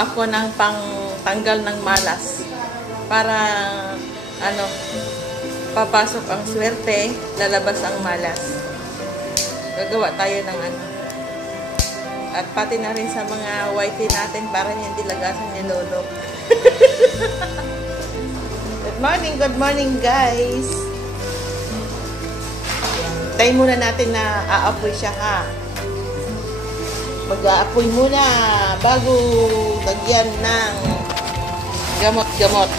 ako ng pangtanggal ng malas. Para, ano, papasok ang swerte, lalabas ang malas. Gagawa tayo ng ano. At pati na rin sa mga wifey natin para hindi lagasan ni Lolo. Good morning guys. Tayo muna natin na aapoy siya ha. Mag-aapoy muna bago lagyan ng gamot-gamot.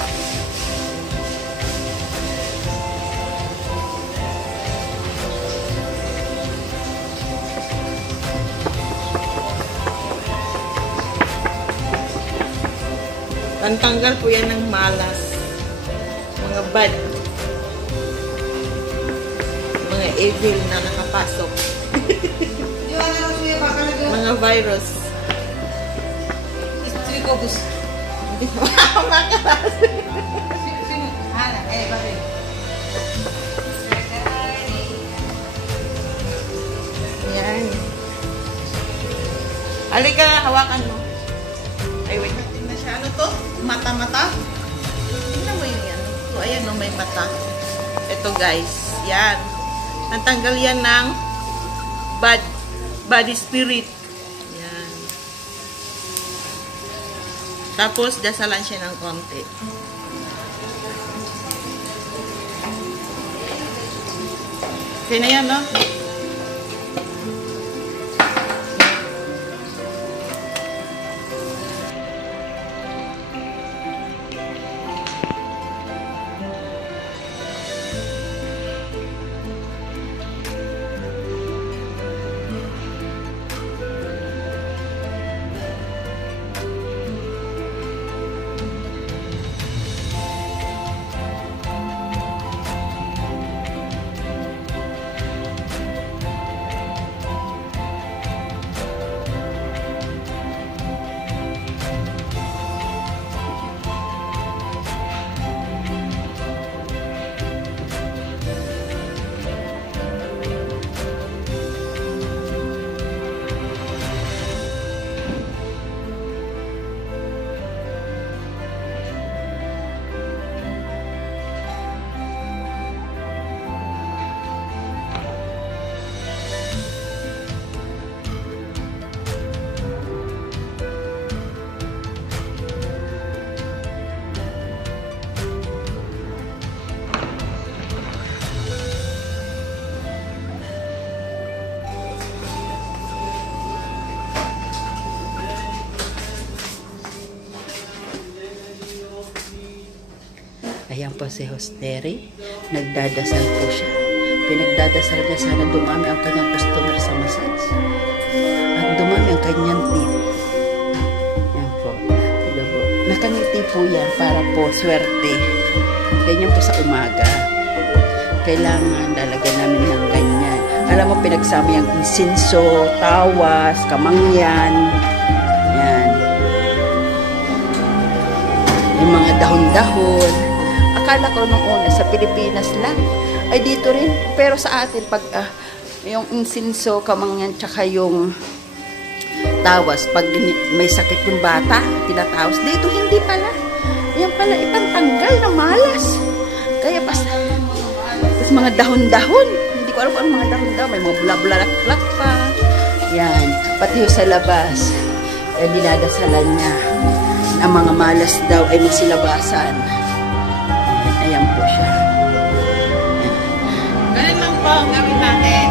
Tanggal po yan ng malas. Mga bad. Mga evil na nakapasok. Mga virus. Istri ko bus. Makalas. Yan. Halika, hawakan mo. Ay, wait. Natin na siya. Ano to? Mata-mata? Tingnan mo yung yan. So, ayan o, may mata. Ito guys. Yan. Natanggal yan ng body spirit. Yan. Tapos, dasalan siya ng konti. Okay na yan, no? Ayan po si Hosteri. Nagdadasal po siya. Pinagdadasal niya sana dumami ang kanyang customer sa massage. At dumami ang kanyang tip. Ayan po. Diba po? Nakangiti po yan para po swerte. Ganyan po sa umaga. Kailangan lalagyan namin ng ganyan. Alam mo, pinagsama yung insinso, tawas, kamangyan. Yan. Yung mga dahon-dahon. Akala ko nung una sa Pilipinas lang. Ay dito rin. Pero sa atin, pag yung insinso, kamangyan, tsaka yung tawas, pag may sakit yung bata, tinatawas. Dito hindi pala. Yan pala, ipantanggal na malas. Kaya basta mga dahon-dahon. Hindi ko alam kung ano mga dahon-dahon. May mga bula-bula-lak pa. Yan. Pati yung sa labas. Dinadasalan niya. Ang mga malas daw ay masilabasan. Ayan po siya. Ganun lang po ang gawin natin.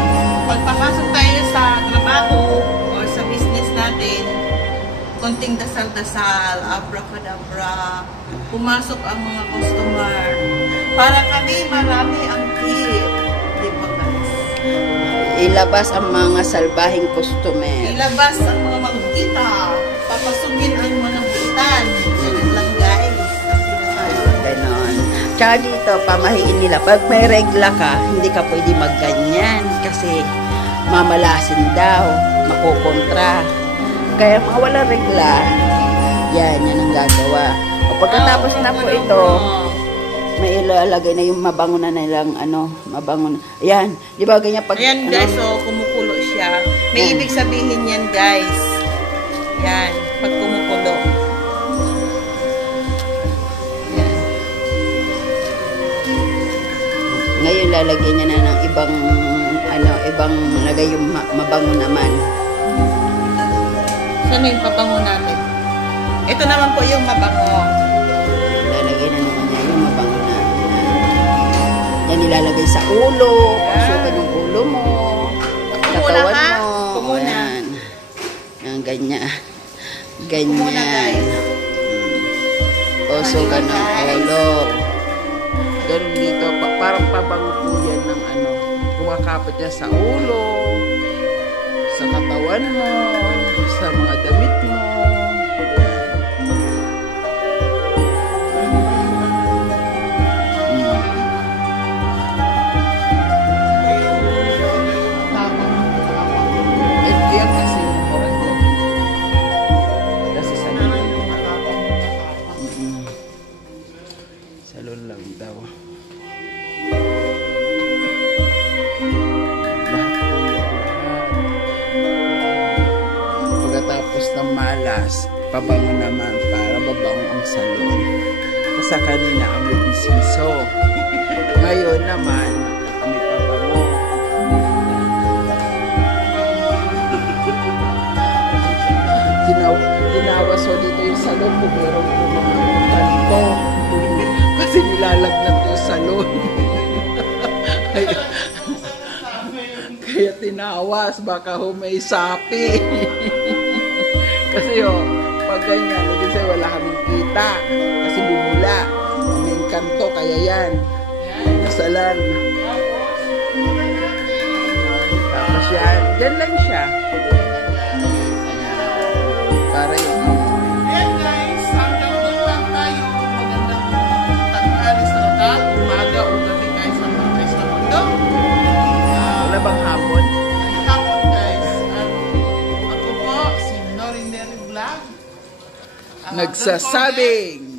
Pagpapasok tayo sa trabaho o sa business natin, konting dasal-dasal, abracadabra, pumasok ang mga customer. Para kami marami ang tip. Di ba guys? Ilabas ang mga salbahing customer. Ilabas ang mga magkita. Papasukin ang mga buitan. Ganun lang guys. Ganon. Tsaka dito, pamahiin nila. Pag may regla ka, hindi ka pwede magganyan. Kasi mamalasin daw. Makukontra. Kaya mga walang regla, yan ang gagawa. O pagkatapos na po ito, may ilalagay na yung mabango na nilang, mabango na. Ayan, di ba ganyan pag... Ayan guys, so kumukulo siya. May ibig sabihin yan guys. Yan, pag kumukulo. Ngayon lalagyan niya na ng ibang ibang lagay yung mabango naman. Saan yung pabango natin? Ito naman po yung mabango. Lalagyan na naman niya yung mabango na. Yan nilalagay sa ulo. Pasukan yung ulo mo. Katawan mo. Kumuna. Ayan. Yan, ganyan. Kumuna, Ganyan. guys. Pasukan ng ulo. Ganun dito. Parang pabango po yan ng kumakapit niya sa ulo, sa katawan mo, sa mga damit mo. Yan kasi yung oras mo. Kasi salon lang daw. Pagkatapos ng malas, pabango naman para mabango ang salon. Sa kanina amoy insinso. Ngayon naman, amoy pabango. Ginawas ko dito yung salon kung meron po mga kanto. Kasi nilalagnat yung salon. Kaya tinawas, baka may sapi. Kasi pag ganyan, kasi wala kaming kita. Kasi bumula. May kanto, kaya yan. Kasalan. Tapos yan, dyan lang siya. Para yun. Ayan guys, hanggang doon lang tayo. Magandang tanghali sa lahat. Umaga o gabi guys sa mga guys na mundo. Wala bang hapon? Ay hapon guys. Ako po, si Nori Neri Vlog. Nagsasabing